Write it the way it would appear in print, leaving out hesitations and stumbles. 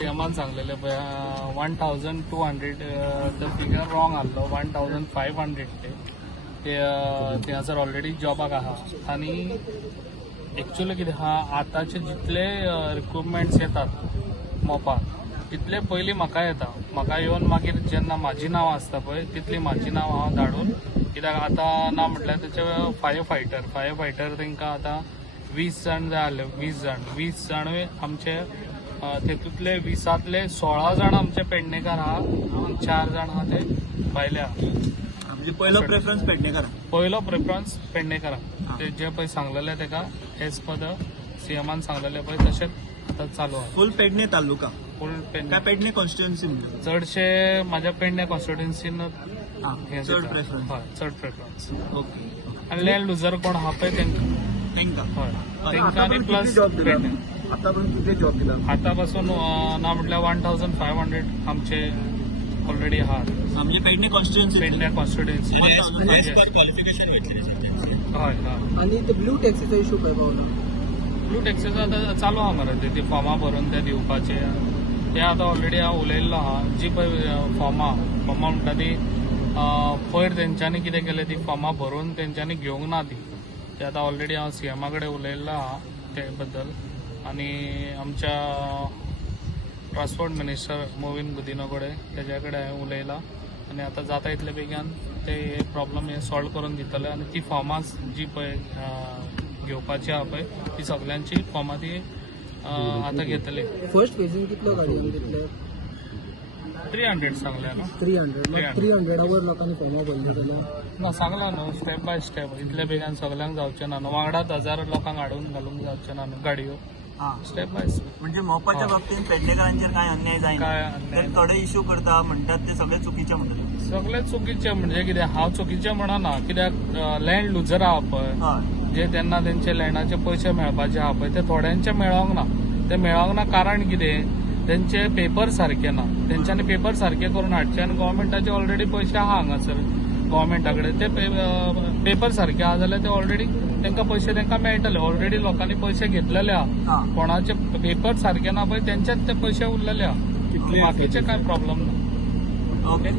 सीएमान सांगलेले पळय 1200 तो figure wrong आहलो 1500 ते हांगासर ऑलरेडी जॉबाक आहा आनी एक्चुअली कितें आहा आतांचे जितले रिक्रुटमेंट्स येतात मोपाक तितले पयलीं म्हाका येता म्हाका येवन मागीर जेन्ना म्हाजी नांवां आसता पळय तितली म्हाजी नांव हांव धाडून कित्याक आतां ना म्हटल्यार तेचे फायर फायटर तांकां आतां 20 जाण जाय आहले 20 जाणूय आमचे तेतूंतले 20तले 16 जाण आमचे पेडणेकार आहा आनी 4 जाण आहा ते भायले आहा. म्हणजे पयलो प्रेफरन्स पेडणेकार पयलो प्रेफरन्स पेडणेकारा ते जे पळय सांगलेले तेका एज पर द सीएमान सांगलेले पळय तशेंच आतां चालू आहा. फुल पेडणे तालुका फूल काय पेडणे कॉन्स्टिट्युएन्सी म्हणजे चडशे म्हाज्या पेडणे कॉन्स्टिट्युएन्सीन चड प्रेफरन्स. हय चड प्रेफरन्स ओके आनी लँड लुजर कोण आहा पळय तांकां हय तांकां आनी प्लस पेडणे आतापर्यंत किती जॉब दिला आतां पासून ना म्हटल्यार 1500 आमचे ऑलरेडी आहात म्हणजे Pernem constituency Pernem constituency qualification हय हय. आणि ते ब्लू टॅक्सीचा इशू काय पावला ब्लू टॅक्सीचो आतां चालू आहा मरे ती फॉर्मां भरून ते दिवपाचे ते आतां ऑलरेडी हांव उलयल्लो आहा जी पळय फॉर्मां म्हणटा ती पयर तेंच्यांनी कितें केलें ती फॉर्मां भरून तेंच्यांनी घेवंक ना ती ते आतां ऑलरेडी हांव सीएमा कडेन उलयल्लो आहा ते बद्दल आनी आमच्या ट्रान्सपोर्ट मिनिस्टर मोविन गुदिनो कडेन तेज्या कडेन हांवें उलयलां आनी आतां जाता इतले बेगीन ते प्रॉब्लम हे सॉल्व करून दितले आनी ती फॉर्मां जी पळय घेवपाची आहा पळय ती सगळ्यांची फॉर्मां ती आतां घेतली. फर्स्ट फेजीन कितलो गाडयांक दितले 300 सांगल्या न्हू 300 वर लोकांनी फॉर्मां भरली जाल्यार ना सांगला न्हू स्टेप बाय स्टेप इतले बेगीन सगळ्यांक जावचें ना न्हू वांगडाच 1000 लोकांक हाडून घालूंक जावचें ना न्हू गाडयो स्टेप बाय स्टेप. म्हणजे मोपाच्या बाबतीत पेडणेकारांचेर काय अन्याय जायना काय अन्याय ते थोडे इश्यू करता म्हणतात ते सगळे चुकीचे म्हणतात सगळे चुकीचे म्हणजे कितें हांव चुकीचें म्हणना कित्याक लँड लुजर आहा पळय हय जे तेन्ना तेंचे लँडाचे पयशे मेळपाचे आहा पळय ते थोड्यांचे मेळोंक ना ते मेळोंक ना कारण कितें तेंचे पेपर सारके ना तेंच्यांनी पेपर सारके करून हाडचे आनी गोवोरमेंटाचे ऑलरेडी पयशे आहा हांगासर गोवोरमेंटा कडेन ते पेपर सारके आहा जाल्यार ते ऑलरेडी तांकां पयशे तांकां मेळटले ऑलरेडी लोकांनी पयशे घेतलेले आहा कोणाचे पेपर सारके ना पळय तेंचेच ते पयशे उरलेले आहा बाकीचे काय प्रॉब्लेम ना. ओके.